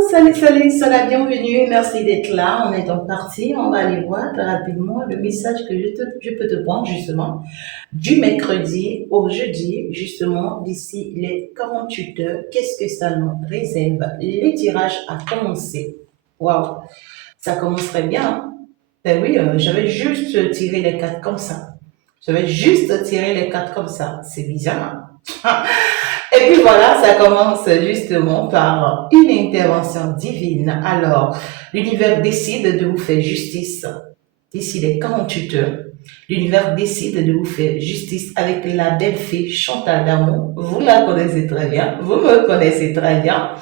Salut, salut, sois la bienvenue, merci d'être là. On est donc parti, on va aller voir très rapidement le message que je peux te prendre justement du mercredi au jeudi, justement d'ici les 48 heures. Qu'est-ce que ça nous réserve? Le tirage a commencé. Waouh, ça commencerait bien, hein? Ben oui, j'avais juste tiré les cartes comme ça. J'avais juste tiré les cartes comme ça. C'est bizarre, hein? Et puis voilà, ça commence justement par une intervention divine. Alors, l'univers décide de vous faire justice d'ici les 48 heures. L'univers décide de vous faire justice avec la belle fée Chantal d'amour. Vous la connaissez très bien, vous me connaissez très bien.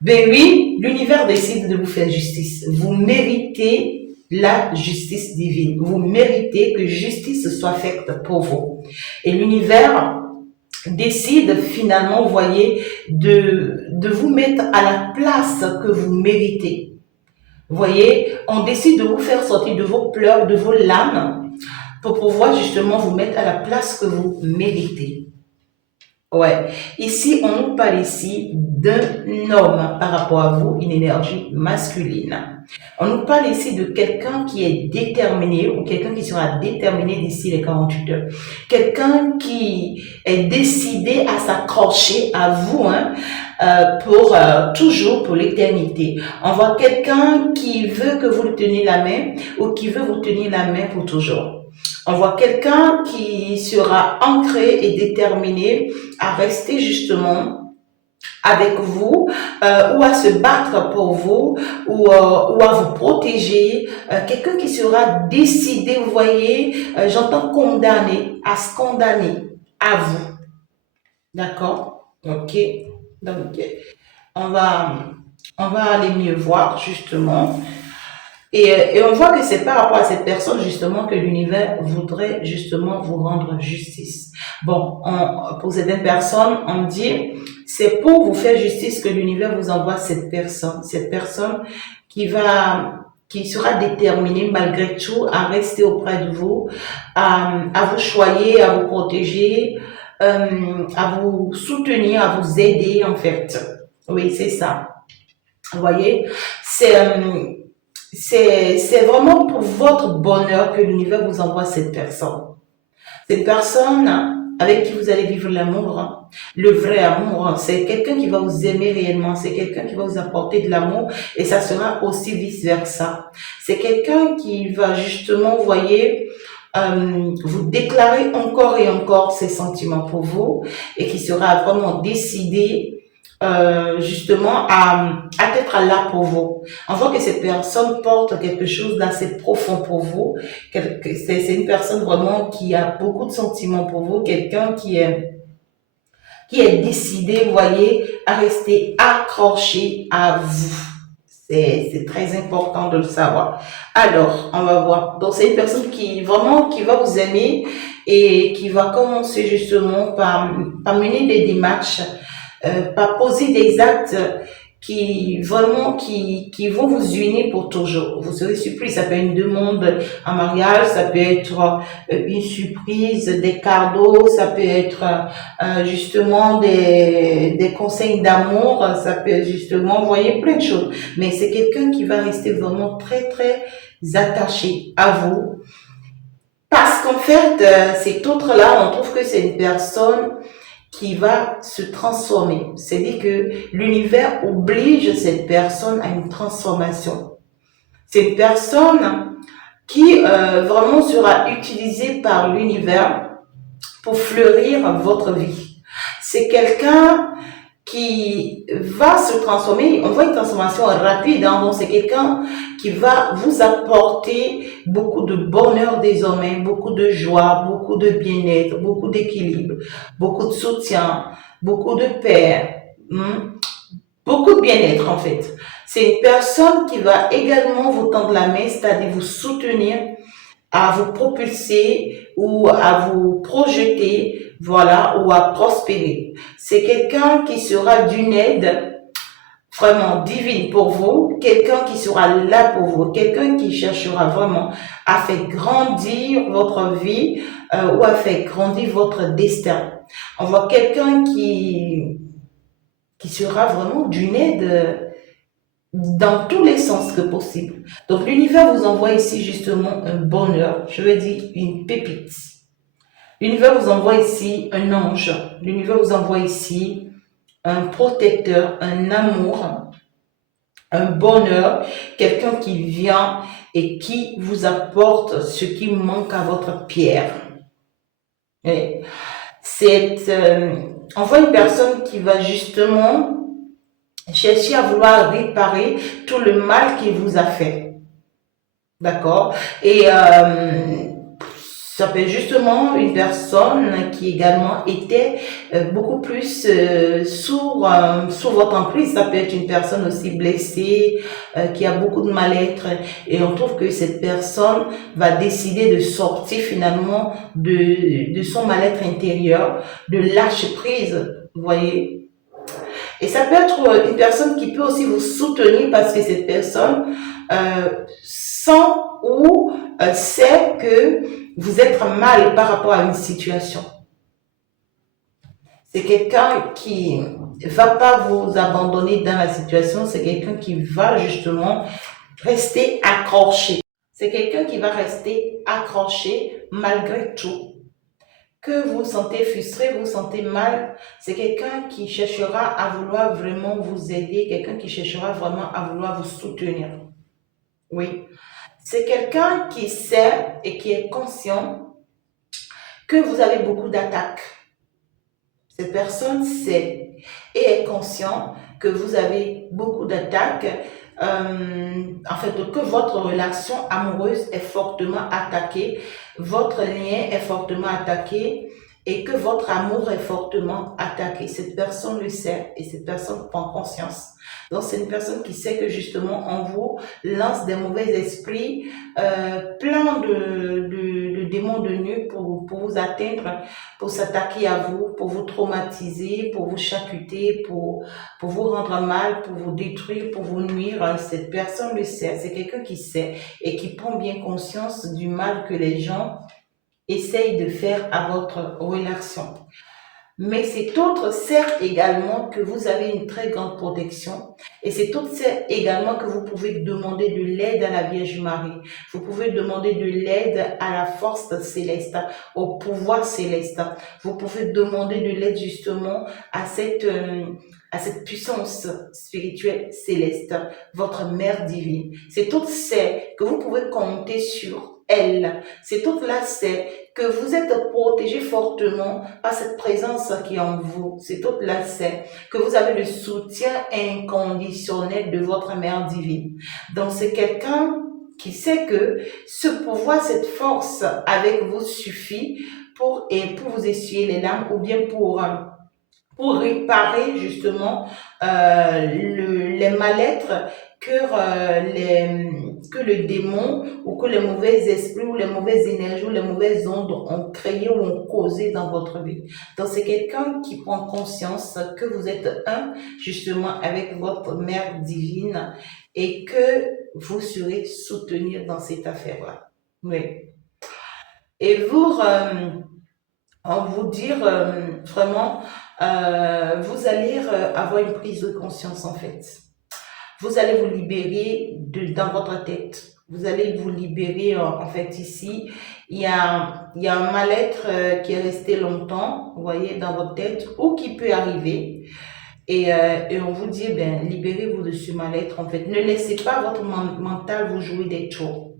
Ben oui, l'univers décide de vous faire justice. Vous méritez la justice divine. Vous méritez que justice soit faite pour vous. Et l'univers décide finalement, vous voyez, de vous mettre à la place que vous méritez. Vous voyez, on décide de vous faire sortir de vos pleurs, de vos larmes, pour pouvoir justement vous mettre à la place que vous méritez. Ouais, ici, on nous parle ici d'un homme par rapport à vous, une énergie masculine. On nous parle ici de quelqu'un qui est déterminé ou quelqu'un qui sera déterminé d'ici les 48 heures. Quelqu'un qui est décidé à s'accrocher à vous, hein, pour toujours, pour l'éternité. On voit quelqu'un qui veut que vous lui teniez la main ou qui veut vous tenir la main pour toujours. On voit quelqu'un qui sera ancré et déterminé à rester justement avec vous ou à se battre pour vous ou à vous protéger. Quelqu'un qui sera décidé, vous voyez, j'entends condamné, à se condamner à vous. D'accord? Ok. Donc, on va, on va aller mieux voir justement. Et on voit que c'est par rapport à cette personne justement que l'univers voudrait justement vous rendre justice. Bon, pour certaines personnes, on dit, c'est pour vous faire justice que l'univers vous envoie cette personne qui sera déterminée malgré tout à rester auprès de vous, à vous choyer, à vous protéger, à vous soutenir, à vous aider en fait. Oui, c'est ça. Vous voyez, c'est vraiment pour votre bonheur que l'univers vous envoie cette personne. Cette personne avec qui vous allez vivre l'amour, hein, le vrai amour, hein, c'est quelqu'un qui va vous aimer réellement, c'est quelqu'un qui va vous apporter de l'amour et ça sera aussi vice-versa. C'est quelqu'un qui va justement, vous voyez, vous déclarer encore et encore ses sentiments pour vous et qui sera vraiment décidé justement à être là pour vous. On voit que cette personne porte quelque chose d'assez profond pour vous. C'est une personne vraiment qui a beaucoup de sentiments pour vous, quelqu'un qui est décidé, vous voyez, à rester accroché à vous. C'est très important de le savoir. Alors, on va voir. Donc, c'est une personne qui vraiment qui va vous aimer et qui va commencer justement par mener des démarches, par poser des actes qui vont vous unir pour toujours. Vous serez surpris, ça peut être une demande en mariage, ça peut être une surprise, des cadeaux, ça peut être justement des conseils d'amour, ça peut être justement, vous voyez, plein de choses. Mais c'est quelqu'un qui va rester vraiment très, très attaché à vous. Parce qu'en fait, cet autre-là, on trouve que c'est une personne qui va se transformer. C'est-à-dire que l'univers oblige cette personne à une transformation. C'est une personne qui vraiment sera utilisée par l'univers pour fleurir votre vie. C'est quelqu'un qui va se transformer. On voit une transformation rapide, hein, donc c'est quelqu'un qui va vous apporter beaucoup de bonheur désormais, beaucoup de joie, beaucoup de bien-être, beaucoup d'équilibre, beaucoup de soutien, beaucoup de paix, beaucoup de bien-être en fait. C'est une personne qui va également vous tendre la main, c'est-à-dire vous soutenir, à vous propulser ou à vous projeter, voilà, ou à prospérer. C'est quelqu'un qui sera d'une aide vraiment divine pour vous, quelqu'un qui sera là pour vous, quelqu'un qui cherchera vraiment à faire grandir votre vie ou à faire grandir votre destin. On voit quelqu'un qui sera vraiment d'une aide dans tous les sens que possible. Donc l'univers vous envoie ici justement un bonheur, je veux dire une pépite. L'univers vous envoie ici un ange. L'univers vous envoie ici un protecteur, un amour, un bonheur, quelqu'un qui vient et qui vous apporte ce qui manque à votre pierre. Et on voit une personne qui va justement chercher à vouloir réparer tout le mal qu'il vous a fait. D'accord? Et ça peut être justement une personne qui également était beaucoup plus sous votre emprise. Ça peut être une personne aussi blessée, qui a beaucoup de mal-être. Et on trouve que cette personne va décider de sortir finalement de son mal-être intérieur, de lâcher prise. Vous voyez? Et ça peut être une personne qui peut aussi vous soutenir parce que cette personne sent ou sait que vous êtes mal par rapport à une situation. C'est quelqu'un qui va pas vous abandonner dans la situation, c'est quelqu'un qui va justement rester accroché. C'est quelqu'un qui va rester accroché malgré tout. Que vous sentez frustré, vous sentez mal, c'est quelqu'un qui cherchera à vouloir vraiment vous aider, quelqu'un qui cherchera vraiment à vouloir vous soutenir. Oui. C'est quelqu'un qui sait et qui est conscient que vous avez beaucoup d'attaques. Cette personne sait et est conscient que vous avez beaucoup d'attaques, en fait, que votre relation amoureuse est fortement attaquée, votre lien est fortement attaqué et que votre amour est fortement attaqué. Cette personne le sait et cette personne prend conscience. Donc, c'est une personne qui sait que justement, on vous lance des mauvais esprits, plein de démons de nu pour vous atteindre, pour s'attaquer à vous, pour vous traumatiser, pour vous charcuter, pour vous rendre mal, pour vous détruire, pour vous nuire. Cette personne le sait, c'est quelqu'un qui sait et qui prend bien conscience du mal que les gens essayent de faire à votre relation. Mais cet autre sait également que vous avez une très grande protection et cet autre sait également que vous pouvez demander de l'aide à la Vierge Marie. Vous pouvez demander de l'aide à la force céleste, au pouvoir céleste. Vous pouvez demander de l'aide justement à cette puissance spirituelle céleste, votre mère divine. Cet autre sait que vous pouvez compter sur elle. Cet autre-là sait que vous êtes protégé fortement par cette présence qui est en vous. Cet autre-là sait que vous avez le soutien inconditionnel de votre mère divine. Donc c'est quelqu'un qui sait que ce pouvoir, cette force avec vous suffit pour vous essuyer les larmes ou bien pour réparer justement les mal-être que le démon ou que les mauvais esprits ou les mauvaises énergies ou les mauvaises ondes ont créé ou ont causé dans votre vie. Donc c'est quelqu'un qui prend conscience que vous êtes un justement avec votre mère divine et que vous serez soutenu dans cette affaire-là. Oui. Et en vous dire vraiment, vous allez avoir une prise de conscience en fait. Vous allez vous libérer dans votre tête. Vous allez vous libérer en fait ici. Il y a un mal-être qui est resté longtemps, vous voyez, dans votre tête ou qui peut arriver. Et on vous dit, ben, libérez-vous de ce mal-être en fait. Ne laissez pas votre mental vous jouer des tours.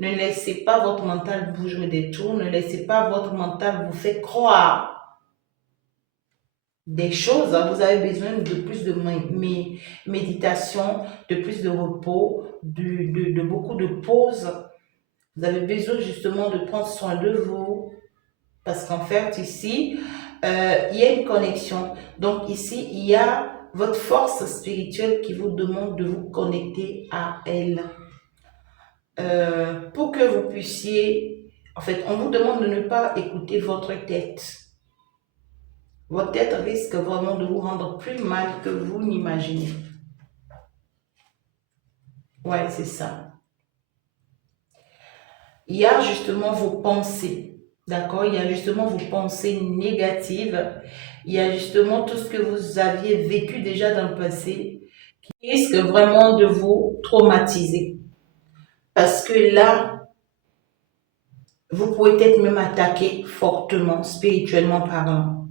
Ne laissez pas votre mental vous jouer des tours. Ne laissez pas votre mental vous faire croire des choses. Vous avez besoin de plus de méditation, de plus de repos, de beaucoup de pauses. Vous avez besoin justement de prendre soin de vous. Parce qu'en fait, ici, il y a une connexion. Donc ici, il y a votre force spirituelle qui vous demande de vous connecter à elle. Pour que vous puissiez, en fait, on vous demande de ne pas écouter votre tête. Votre tête risque vraiment de vous rendre plus mal que vous n'imaginez. Ouais, c'est ça. Il y a justement vos pensées, d'accord? Il y a justement vos pensées négatives. Il y a justement tout ce que vous aviez vécu déjà dans le passé risque vraiment de vous traumatiser. Parce que là, vous pouvez être même attaqué fortement, spirituellement parlant.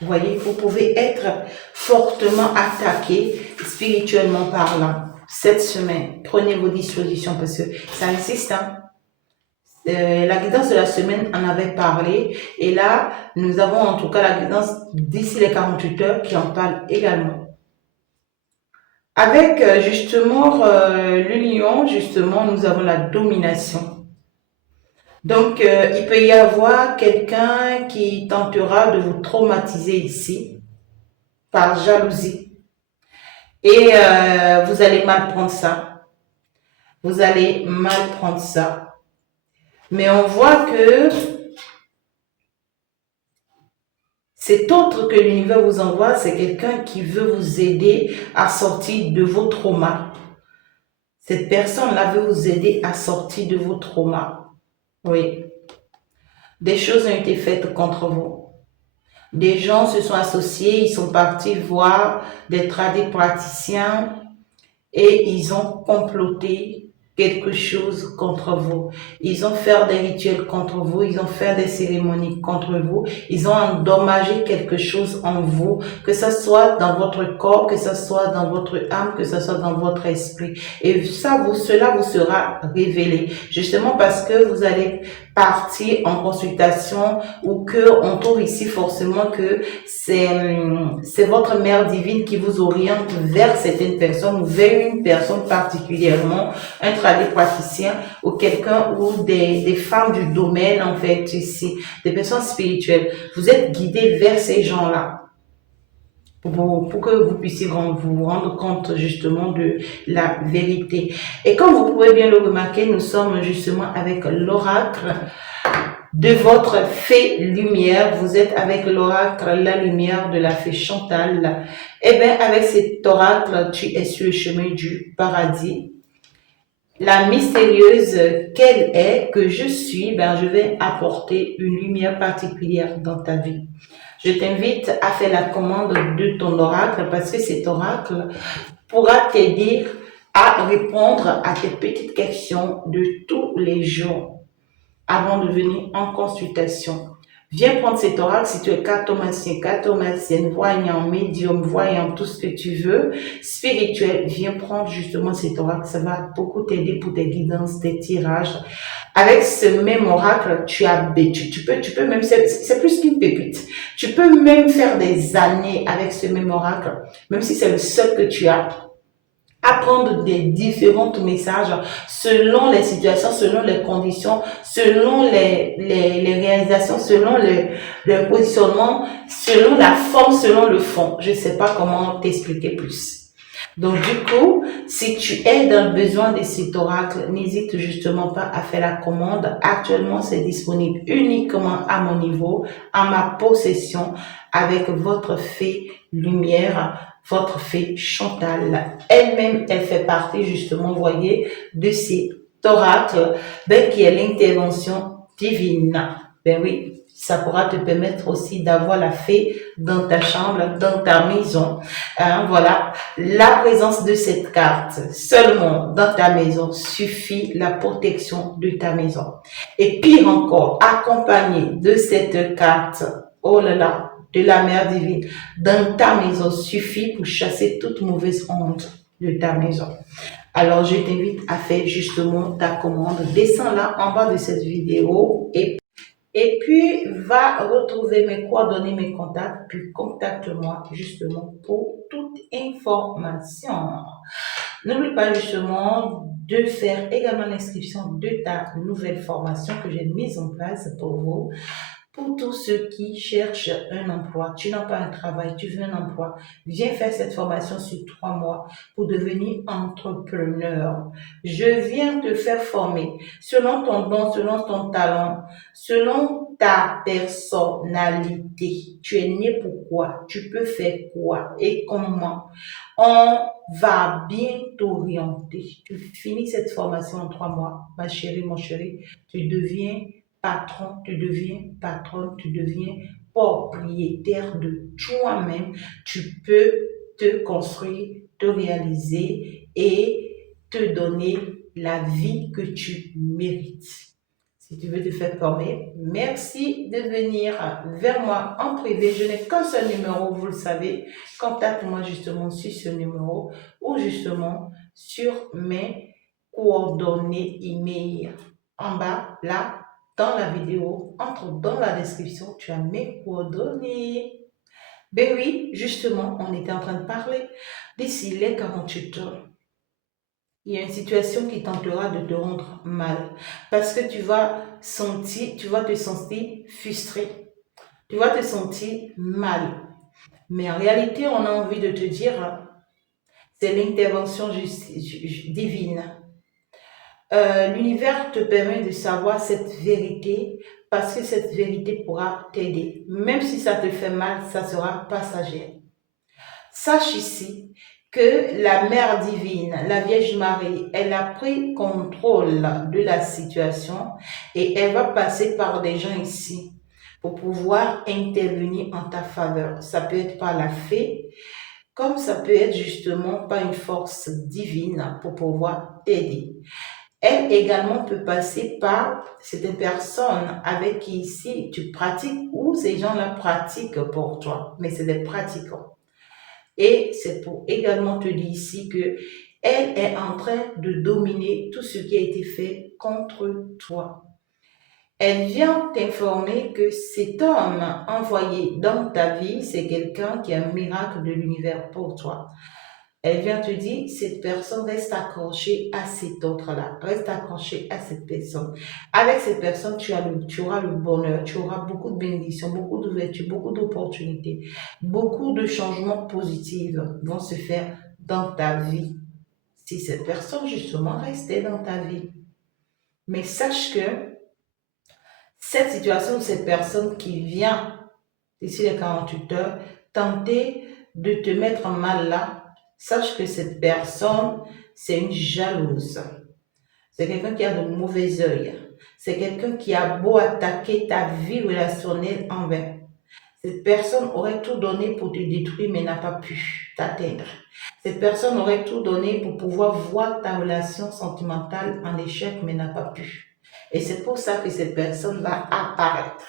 Vous voyez, vous pouvez être fortement attaqué, spirituellement parlant. Cette semaine, prenez vos dispositions parce que ça existe, hein. La guidance de la semaine en avait parlé et là, nous avons en tout cas la guidance d'ici les 48 heures qui en parle également. Avec justement l'union, justement, nous avons la domination. Donc, il peut y avoir quelqu'un qui tentera de vous traumatiser ici par jalousie. Et vous allez mal prendre ça. Vous allez mal prendre ça. Mais on voit que cet autre que l'univers vous envoie, c'est quelqu'un qui veut vous aider à sortir de vos traumas. Cette personne-là veut vous aider à sortir de vos traumas. Oui. Des choses ont été faites contre vous. Des gens se sont associés, ils sont partis voir des praticiens et ils ont comploté quelque chose contre vous. Ils ont fait des rituels contre vous, ils ont fait des cérémonies contre vous, ils ont endommagé quelque chose en vous, que ce soit dans votre corps, que ce soit dans votre âme, que ce soit dans votre esprit. Et ça, cela vous sera révélé, justement parce que vous allez partir en consultation ou que on trouve ici forcément que c'est votre mère divine qui vous oriente vers certaines personnes ou vers une personne particulièrement, un praticien ou quelqu'un ou des femmes du domaine en fait ici, des personnes spirituelles. Vous êtes guidé vers ces gens-là. Pour que vous puissiez vous rendre compte justement de la vérité. Et comme vous pouvez bien le remarquer, nous sommes justement avec l'oracle de votre fée lumière. Vous êtes avec l'oracle, la lumière de la fée Chantal. Eh bien, avec cet oracle, tu es sur le chemin du paradis. La mystérieuse qu'elle est, que je suis, ben, je vais apporter une lumière particulière dans ta vie. Je t'invite à faire la commande de ton oracle parce que cet oracle pourra t'aider à répondre à tes petites questions de tous les jours avant de venir en consultation. Viens prendre cet oracle si tu es cartomancienne, voyant, médium, voyant, tout ce que tu veux, spirituel, viens prendre justement cet oracle. Ça va beaucoup t'aider pour tes guidances, tes tirages. Avec ce même oracle, tu peux même, c'est plus qu'une pépite. Tu peux même faire des années avec ce même oracle, même si c'est le seul que tu as. Apprendre des différents messages selon les situations, selon les conditions, selon les réalisations, selon le positionnement, selon la forme, selon le fond. Je ne sais pas comment t'expliquer plus. Donc, du coup, si tu es dans le besoin de cet oracle, n'hésite justement pas à faire la commande. Actuellement, c'est disponible uniquement à mon niveau, à ma possession, avec votre fée lumière, votre fée Chantal. Elle-même, elle fait partie justement, vous voyez, de cet oracle, ben, qui est l'intervention divine. Ben oui, ça pourra te permettre aussi d'avoir la fée dans ta chambre, dans ta maison. Hein, voilà, la présence de cette carte seulement dans ta maison suffit la protection de ta maison. Et pire encore, accompagné de cette carte, oh là là, de la mère divine, dans ta maison suffit pour chasser toute mauvaise onde de ta maison. Alors, je t'invite à faire justement ta commande. Descends là en bas de cette vidéo et puis, va retrouver mes coordonnées, mes contacts, puis contacte-moi justement pour toute information. N'oublie pas justement de faire également l'inscription de ta nouvelle formation que j'ai mise en place pour vous. Pour tous ceux qui cherchent un emploi, tu n'as pas un travail, tu veux un emploi, viens faire cette formation sur 3 mois pour devenir entrepreneur. Je viens te faire former selon ton don, selon ton talent, selon ta personnalité. Tu es né pour quoi? Tu peux faire quoi et comment? On va bien t'orienter. Tu finis cette formation en 3 mois, ma chérie, mon chéri, tu deviens patron, tu deviens patronne, tu deviens propriétaire de toi-même. Tu peux te construire te réaliser et te donner la vie que tu mérites. Si tu veux te faire former, merci de venir vers moi en privé. Je n'ai qu'un seul numéro, vous le savez. Contacte-moi justement sur ce numéro ou justement sur mes coordonnées email. En bas, là, dans la vidéo, entre dans la description, tu as mes coordonnées. Ben oui, justement, on était en train de parler d'ici les 48 heures. Il y a une situation qui tentera de te rendre mal parce que tu vas te sentir frustré, tu vas te sentir mal. Mais en réalité, on a envie de te dire, c'est l'intervention divine. L'univers te permet de savoir cette vérité parce que cette vérité pourra t'aider. Même si ça te fait mal, ça sera passager. Sache ici que la Mère divine, la Vierge Marie, elle a pris contrôle de la situation et elle va passer par des gens ici pour pouvoir intervenir en ta faveur. Ça peut être par la fée, comme ça peut être justement par une force divine pour pouvoir t'aider. Elle également peut passer par certaines personnes avec qui ici tu pratiques ou ces gens-là pratiquent pour toi, mais c'est des pratiquants. Et c'est pour également te dire ici que elle est en train de dominer tout ce qui a été fait contre toi. Elle vient t'informer que cet homme envoyé dans ta vie, c'est quelqu'un qui est un miracle de l'univers pour toi. Elle vient te dire, cette personne reste accrochée à cet autre-là, reste accrochée à cette personne. Avec cette personne, tu auras le bonheur, tu auras beaucoup de bénédictions, beaucoup d'ouvertures, beaucoup d'opportunités, beaucoup de changements positifs vont se faire dans ta vie. Si cette personne, justement, restait dans ta vie. Mais sache que cette situation, cette personne qui vient, d'ici les 48 heures, tenter de te mettre mal là, sache que cette personne, c'est une jalouse. C'est quelqu'un qui a de mauvais œil. C'est quelqu'un qui a beau attaquer ta vie relationnelle en vain. Cette personne aurait tout donné pour te détruire, mais n'a pas pu t'atteindre. Cette personne aurait tout donné pour pouvoir voir ta relation sentimentale en échec, mais n'a pas pu. Et c'est pour ça que cette personne va apparaître.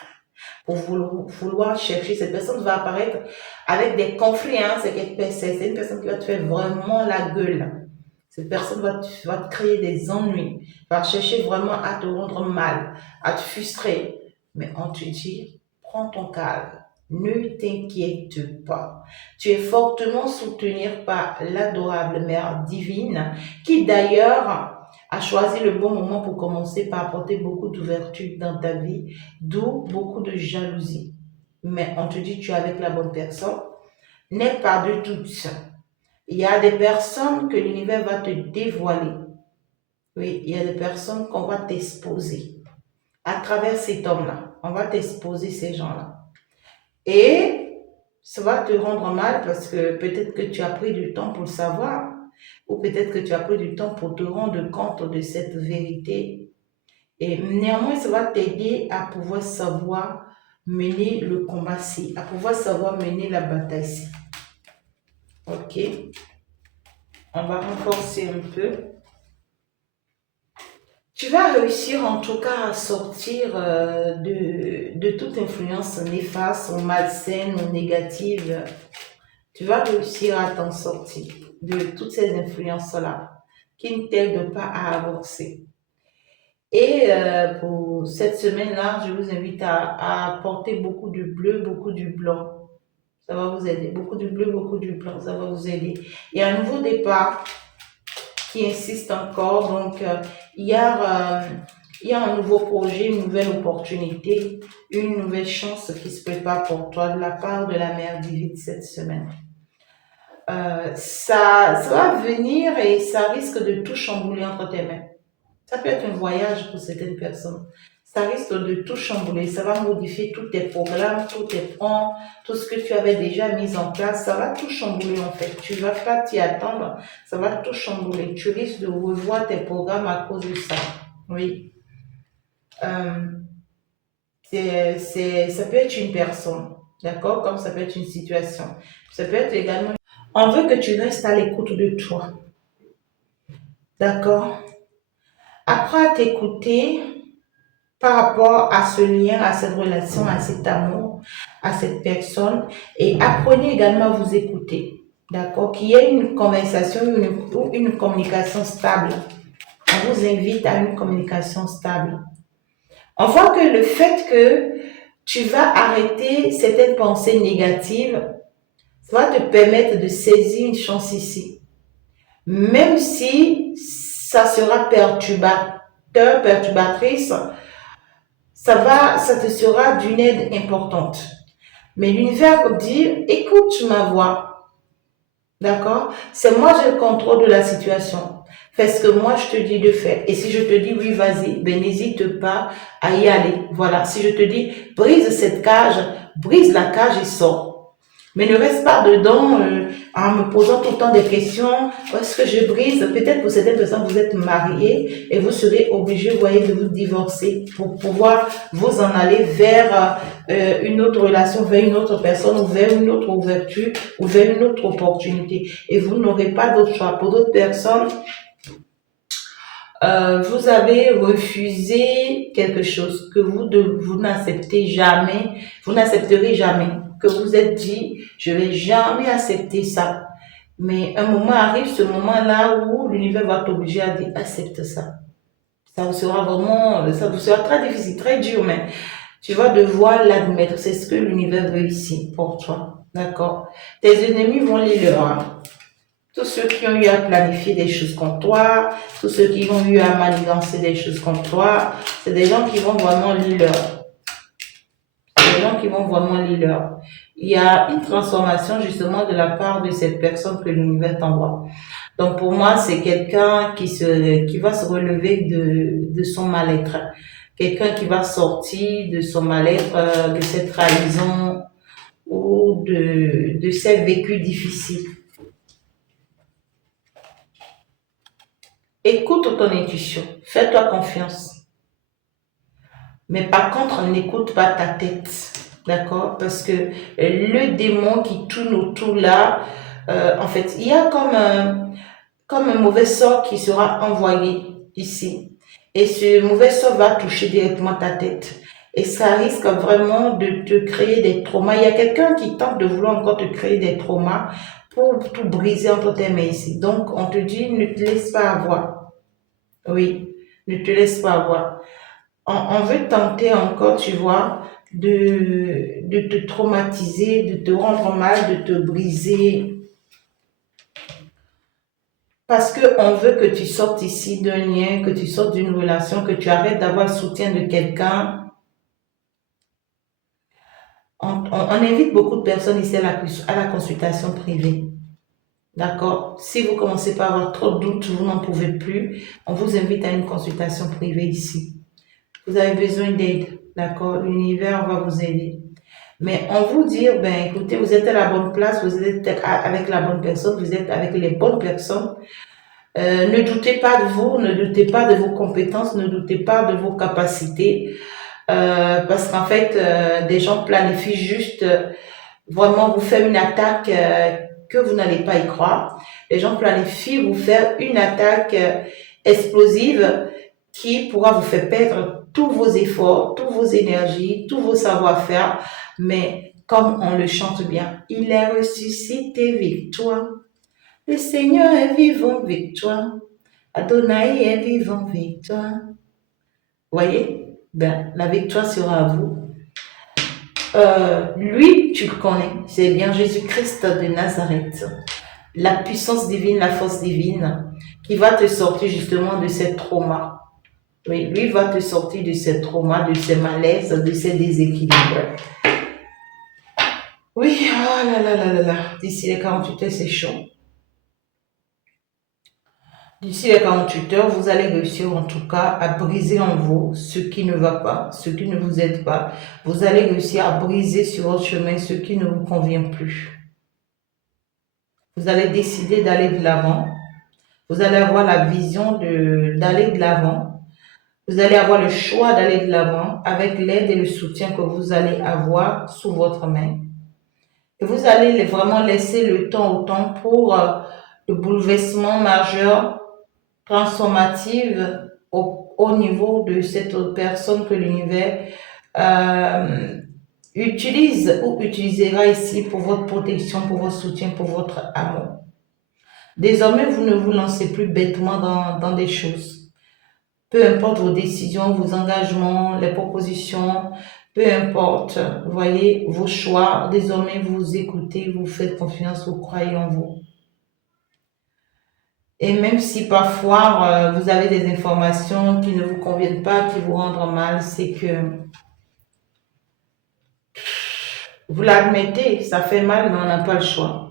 Pour vouloir chercher, cette personne va apparaître avec des conflits. Hein. C'est une personne qui va te faire vraiment la gueule. Cette personne va te créer des ennuis, va chercher vraiment à te rendre mal, à te frustrer. Mais on te dit, prends ton calme, ne t'inquiète pas. Tu es fortement soutenu par l'adorable Mère divine qui d'ailleurs a choisi le bon moment pour commencer par apporter beaucoup d'ouverture dans ta vie, d'où beaucoup de jalousie. Mais on te dit, tu es avec la bonne personne. N'aie pas de doute. Il y a des personnes que l'univers va te dévoiler. Oui, il y a des personnes qu'on va t'exposer. À travers cet homme-là, on va t'exposer ces gens-là. Et ça va te rendre mal parce que peut-être que tu as pris du temps pour le savoir ou peut-être que tu as pris du temps pour te rendre compte de cette vérité. Et néanmoins, ça va t'aider à pouvoir savoir mener le combat-ci, à pouvoir savoir mener la bataille-ci. Ok? On va renforcer un peu. Tu vas réussir en tout cas à sortir de toute influence néfaste ou malsaine ou négative. Tu vas réussir à t'en sortir de toutes ces influences-là qui ne t'aident pas à avancer. Et pour cette semaine-là, je vous invite à porter beaucoup du bleu, beaucoup du blanc. Ça va vous aider. Beaucoup du bleu, beaucoup du blanc, ça va vous aider. Il y a un nouveau départ qui insiste encore. Donc, il y a un nouveau projet, une nouvelle opportunité, une nouvelle chance qui se prépare pour toi de la part de la Mère divine cette semaine. Ça va venir et ça risque de tout chambouler entre tes mains. Ça peut être un voyage pour certaines personnes. Ça risque de tout chambouler. Ça va modifier tous tes programmes, tous tes plans, tout ce que tu avais déjà mis en place. Ça va tout chambouler en fait. Tu ne vas pas t'y attendre. Ça va tout chambouler. Tu risques de revoir tes programmes à cause de ça. Oui. Ça peut être une personne. D'accord? Comme ça peut être une situation. Ça peut être également On veut que tu restes à l'écoute de toi. D'accord? Apprends à t'écouter par rapport à ce lien, à cette relation, à cet amour, à cette personne. Et apprenez également à vous écouter. D'accord? Qu'il y ait une conversation ou une communication stable. On vous invite à une communication stable. On voit que le fait que tu vas arrêter certaines pensées négatives va te permettre de saisir une chance ici. Même si ça sera perturbateur, perturbatrice, ça te sera d'une aide importante. Mais l'univers dit, écoute ma voix, d'accord? C'est moi j'ai le contrôle de la situation. Fais ce que moi je te dis de faire. Et si je te dis oui, vas-y, ben n'hésite pas à y aller. Voilà. Si je te dis brise cette cage, brise la cage et sors. Mais ne reste pas dedans en me posant tout le temps des questions. Est-ce que je brise? Peut-être pour certaines personnes, vous êtes mariés et vous serez obligés, vous voyez, de vous divorcer pour pouvoir vous en aller vers une autre relation, vers une autre personne ou vers une autre ouverture ou vers une autre opportunité. Et vous n'aurez pas d'autre choix. Pour d'autres personnes, vous avez refusé quelque chose que vous n'acceptez jamais, vous n'accepterez jamais, que vous êtes dit, je vais jamais accepter ça. Mais un moment arrive, ce moment-là où l'univers va t'obliger à dire, accepte ça. Ça vous sera vraiment, ça vous sera très difficile, très dur, mais tu vas devoir l'admettre. C'est ce que l'univers veut ici pour toi. D'accord? Tes ennemis vont les leur. Tous ceux qui ont eu à planifier des choses contre toi, tous ceux qui ont eu à manigancer des choses contre toi, c'est des gens qui vont vraiment lire leur. C'est des gens qui vont vraiment lire leur. Il y a une transformation justement de la part de cette personne que l'univers t'envoie. Donc pour moi, c'est quelqu'un qui va se relever de son mal-être. Quelqu'un qui va sortir de son mal-être, de cette trahison ou de ses vécus difficiles. Écoute ton intuition, fais-toi confiance. Mais par contre, n'écoute pas ta tête, d'accord? Parce que le démon qui tourne autour là, en fait, il y a comme un mauvais sort qui sera envoyé ici. Et ce mauvais sort va toucher directement ta tête. Et ça risque vraiment de te créer des traumas. Il y a quelqu'un qui tente de vouloir encore te créer des traumas pour tout briser entre tes mains ici. Donc, on te dit, ne te laisse pas avoir. Oui, ne te laisse pas avoir. On veut tenter encore, tu vois, de te traumatiser, de te rendre mal, de te briser. Parce qu'on veut que tu sortes ici d'un lien, que tu sortes d'une relation, que tu arrêtes d'avoir le soutien de quelqu'un. On invite beaucoup de personnes ici à la consultation privée. D'accord? Si vous commencez par avoir trop de doutes, vous n'en pouvez plus, on vous invite à une consultation privée ici. Vous avez besoin d'aide, d'accord? L'univers va vous aider. Mais on vous dit, ben écoutez, vous êtes à la bonne place, vous êtes avec la bonne personne, vous êtes avec les bonnes personnes. Ne doutez pas de vous, ne doutez pas de vos compétences, ne doutez pas de vos capacités, parce qu'en fait, des gens planifient juste vraiment vous faire une attaque que vous n'allez pas y croire. Les gens planifient vous faire une attaque explosive qui pourra vous faire perdre tous vos efforts, toutes vos énergies, tous vos savoir-faire. Mais comme on le chante bien, il est ressuscité victoire. Le Seigneur est vivant victoire. Adonai est vivant victoire. Voyez? Ben, la victoire sera à vous. Lui, tu le connais, c'est bien Jésus-Christ de Nazareth, la puissance divine, la force divine, qui va te sortir justement de ces traumas. Oui, lui va te sortir de ces traumas, de ces malaises, de ces déséquilibres. Oui, oh là là là là là, d'ici les 48 heures, c'est chaud. D'ici les 48 heures, vous allez réussir en tout cas à briser en vous ce qui ne va pas, ce qui ne vous aide pas. Vous allez réussir à briser sur votre chemin ce qui ne vous convient plus. Vous allez décider d'aller de l'avant. Vous allez avoir la vision d'aller de l'avant. Vous allez avoir le choix d'aller de l'avant avec l'aide et le soutien que vous allez avoir sous votre main. Et vous allez vraiment laisser le temps au temps pour le bouleversement majeur, transformatif au niveau de cette autre personne que l'univers euh, utilise ou utilisera ici pour votre protection, pour votre soutien, pour votre amour. Désormais, vous ne vous lancez plus bêtement dans des choses. Peu importe vos décisions, vos engagements, les propositions, peu importe, vous voyez, vos choix, désormais vous écoutez, vous faites confiance, vous croyez en vous. Et même si parfois vous avez des informations qui ne vous conviennent pas, qui vous rendent mal, c'est que vous l'admettez, ça fait mal, mais on n'a pas le choix.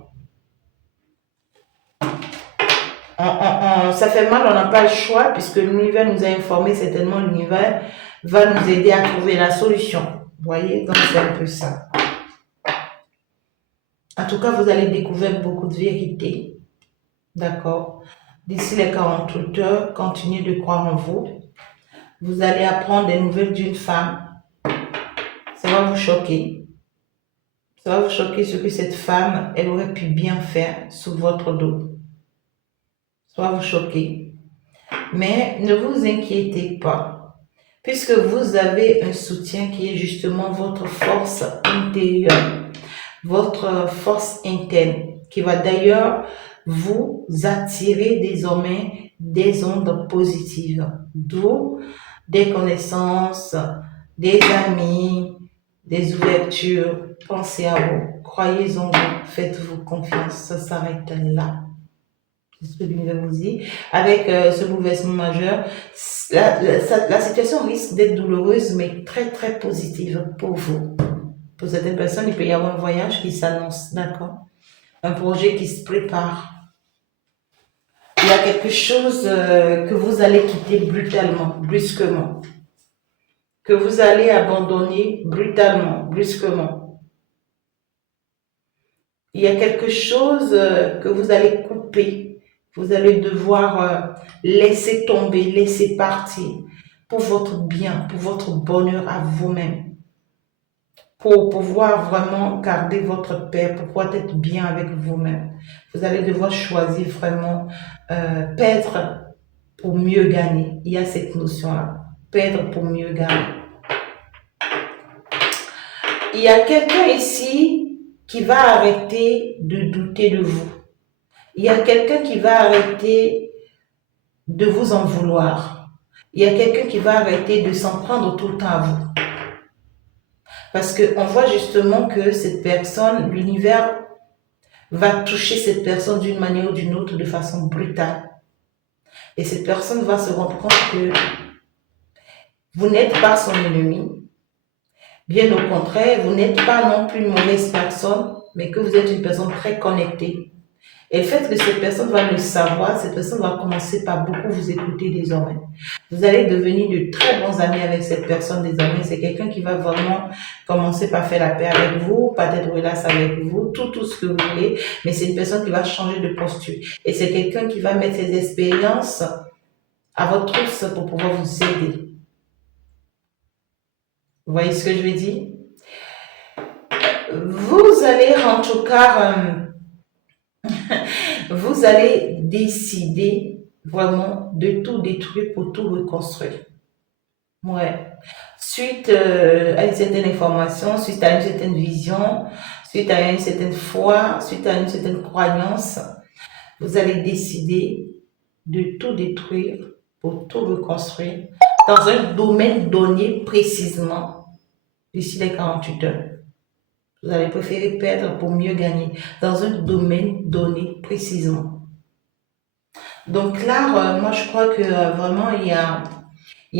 Ça fait mal, on n'a pas le choix, puisque l'univers nous a informés, certainement l'univers va nous aider à trouver la solution. Vous voyez, donc c'est un peu ça. En tout cas, vous allez découvrir beaucoup de vérités. D'accord? D'ici les 48 heures, continuez de croire en vous. Vous allez apprendre des nouvelles d'une femme. Ça va vous choquer. Ça va vous choquer ce que cette femme, elle aurait pu bien faire sous votre dos. Ça va vous choquer. Mais ne vous inquiétez pas, puisque vous avez un soutien qui est justement votre force intérieure, votre force interne, qui va d'ailleurs vous attirer désormais des ondes positives, d'où des connaissances, des amis, des ouvertures. Pensez à vous, croyez en vous, faites-vous confiance, ça s'arrête là. C'est ce que l'univers vous dit. Avec ce bouleversement majeur, la situation risque d'être douloureuse, mais très très positive pour vous. Pour certaines personnes, il peut y avoir un voyage qui s'annonce, d'accord? Un projet qui se prépare. Il y a quelque chose que vous allez quitter brutalement, brusquement. Que vous allez abandonner brutalement, brusquement. Il y a quelque chose que vous allez couper. Vous allez devoir laisser tomber, laisser partir pour votre bien, pour votre bonheur à vous-même. Pour pouvoir vraiment garder votre paix, pour pouvoir être bien avec vous-même. Vous allez devoir choisir vraiment perdre pour mieux gagner. Il y a cette notion-là. Perdre pour mieux gagner. Il y a quelqu'un ici qui va arrêter de douter de vous. Il y a quelqu'un qui va arrêter de vous en vouloir. Il y a quelqu'un qui va arrêter de s'en prendre tout le temps à vous. Parce qu'on voit justement que cette personne, l'univers va toucher cette personne d'une manière ou d'une autre de façon brutale. Et cette personne va se rendre compte que vous n'êtes pas son ennemi. Bien au contraire, vous n'êtes pas non plus une mauvaise personne, mais que vous êtes une personne très connectée. Et le fait que cette personne va le savoir, cette personne va commencer par beaucoup vous écouter désormais. Vous allez devenir de très bons amis avec cette personne désormais. C'est quelqu'un qui va vraiment commencer par faire la paix avec vous, par être relax avec vous, tout ce que vous voulez. Mais c'est une personne qui va changer de posture. Et c'est quelqu'un qui va mettre ses expériences à votre trousse pour pouvoir vous aider. Vous voyez ce que je veux dire? Vous allez en tout cas... vous allez décider vraiment de tout détruire pour tout reconstruire. Ouais. Suite à une certaine information, suite à une certaine vision, suite à une certaine foi, suite à une certaine croyance, vous allez décider de tout détruire pour tout reconstruire dans un domaine donné précisément d'ici les 48 heures. Vous allez préférer perdre pour mieux gagner dans un domaine donné précisément. Donc là, moi je crois que vraiment il y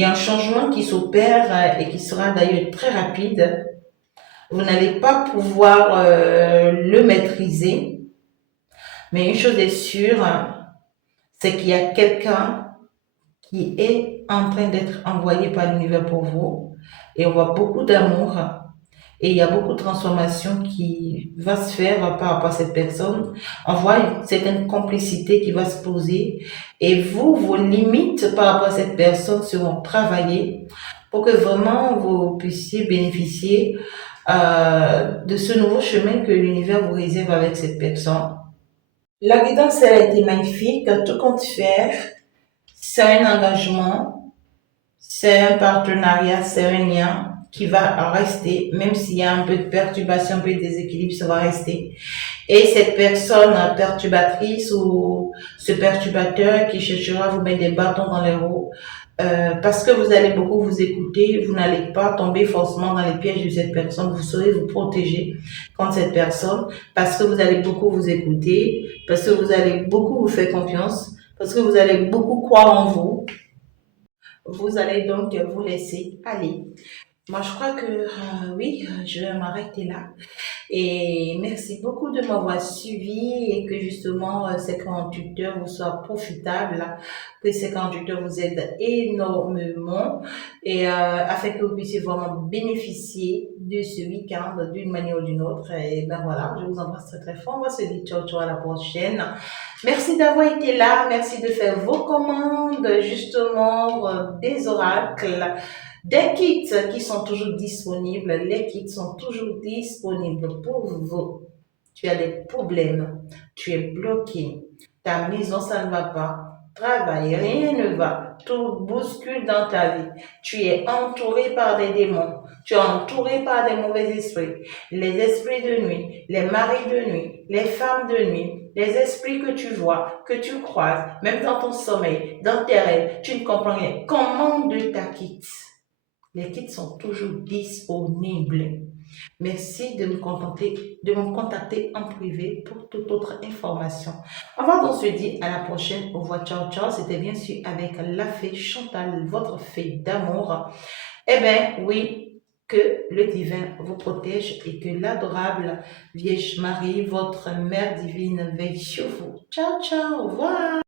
a un changement qui s'opère et qui sera d'ailleurs très rapide. Vous n'allez pas pouvoir le maîtriser, mais une chose est sûre, c'est qu'il y a quelqu'un qui est en train d'être envoyé par l'univers pour vous et on voit beaucoup d'amour. Et il y a beaucoup de transformation qui va se faire par rapport à cette personne. On voit une certaine complicité qui va se poser. Et vous, vos limites par rapport à cette personne seront travaillées pour que vraiment vous puissiez bénéficier de ce nouveau chemin que l'univers vous réserve avec cette personne. La guidance, elle a été magnifique. Tout compte faire, c'est un engagement, c'est un partenariat, c'est un lien qui va rester, même s'il y a un peu de perturbation, un peu de déséquilibre, ça va rester. Et cette personne perturbatrice ou ce perturbateur qui cherchera à vous mettre des bâtons dans les roues, parce que vous allez beaucoup vous écouter, vous n'allez pas tomber forcément dans les pièges de cette personne, vous saurez vous protéger contre cette personne, parce que vous allez beaucoup vous écouter, parce que vous allez beaucoup vous faire confiance, parce que vous allez beaucoup croire en vous. Vous allez donc vous laisser aller. Moi, je crois que oui, je vais m'arrêter là. Et merci beaucoup de m'avoir suivi et que justement ces 48 heures vous soient profitables, que ces 48 heures vous aident énormément et afin que vous puissiez vraiment bénéficier de ce week-end d'une manière ou d'une autre. Et ben voilà, je vous embrasse très très fort. On va se dire ciao ciao à la prochaine. Merci d'avoir été là. Merci de faire vos commandes justement des oracles. Des kits qui sont toujours disponibles, les kits sont toujours disponibles pour vous. Tu as des problèmes, tu es bloqué, ta maison ça ne va pas, travail, rien ne va, tout bouscule dans ta vie. Tu es entouré par des démons, tu es entouré par des mauvais esprits, les esprits de nuit, les maris de nuit, les femmes de nuit, les esprits que tu vois, que tu croises, même dans ton sommeil, dans tes rêves, tu ne comprends rien. Commande ta kit. Les kits sont toujours disponibles. Merci de me contacter en privé pour toute autre information. On va donc se dire à la prochaine. Au revoir, ciao, ciao. C'était bien sûr avec la fée Chantal, votre fée d'amour. Eh bien, oui, que le divin vous protège et que l'adorable Vierge Marie, votre mère divine, veille sur vous. Ciao, ciao, au revoir.